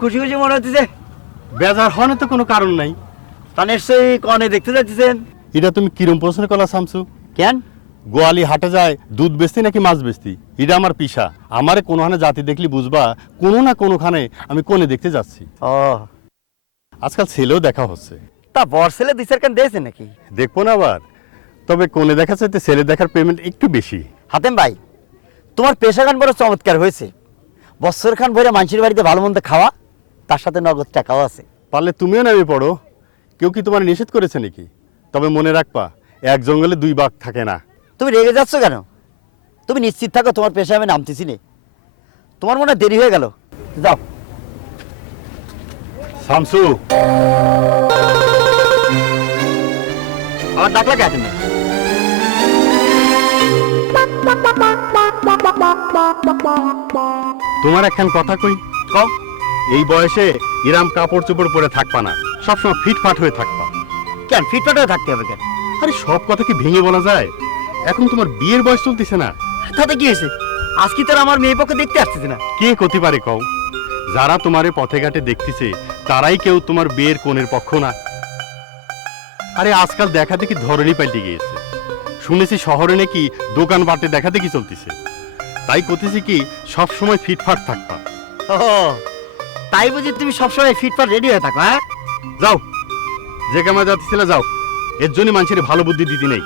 খুশি খুশি মনে হচ্ছে। বেজার হওয়ার তো কোনো কারণ নাই। তা নিশ্চয়ই কনে দেখতে যাচ্ছেন। এটা তুমি কিরম প্রশ্ন করলা শামসু? কেন? গোয়ালি হাটে যায় দুধ বেচতি নাকি মাছ বেচতি, এটা আমার পেশা। আমারে কোনোখানে জাতি দেখলি বুঝবা কোনো না কোনোখানে আমি কোনে দেখতে যাচ্ছি। ও আজকাল ছেলেও দেখা হচ্ছে। তা বর ছেলে দুই চারখান দিয়েছে নাকি? দেখবো না আবার, তবে কোনে দেখা চাইতে ছেলে দেখার পেমেন্ট একটু বেশি। হাতেম ভাই, তোমার পেশাগান বড় চমৎকার হয়েছে। বৎসর খান ভরে মানুষের বাড়িতে ভালো মন্দ খাওয়া, তার সাথে নগদ টাকাও আছে। পারলে তুমিও নামে পড়ো। কেউ কি তোমার নিষেধ করেছে নাকি? তবে মনে রাখবা, এক জঙ্গলে দুই বাঘ থাকে না। তুমি রেগে যাচ্ছ কেন? তুমি নিশ্চিত থাকো, তোমার পেশায় আমি নামতেছি নে। তোমার মনে হয় দেরি হয়ে গেল, যাও। শামসু, আবার ডাকলা কে? তোমার একখান কথা কই। কম এই বয়সে ইরাম কাপড় চোপড় পরে থাকবা না, সবসময় ফিটফাট হয়ে থাকবা। কেন ফিটফাট হয়ে থাকতে হবে কেন? আরে সব কথা কি ভেঙে বলা যায়? এখন তোমার বিয়ের বয়স চলতেছে না। তাতে কি হয়েছে? আজ কি তোর আমার মেয়ে পক্ষে দেখতে আসতেছে না? কে করতে পারে কও? যারা তোমারে পথে ঘাটে দেখতেছে তারাই কেউ তোমার বিয়ের কোণের পক্ষ না। আরে আজকাল দেখা দেখি ধরনই পাল্টে গিয়েছে। শুনেছি শহরে নাকি দোকান বাটে দেখা দেখি চলতেছে। তাই করতেছি কি সব সময় ফিটফাট থাকবা। ও তাই বুঝি তুমি সবসময় ফিটফাট রেডি হয়ে থাকো? হ্যাঁ যাও, যে কামে যাচ্ছিলে যাও। এর জন্য মানুষের ভালো বুদ্ধি দিতে নেই।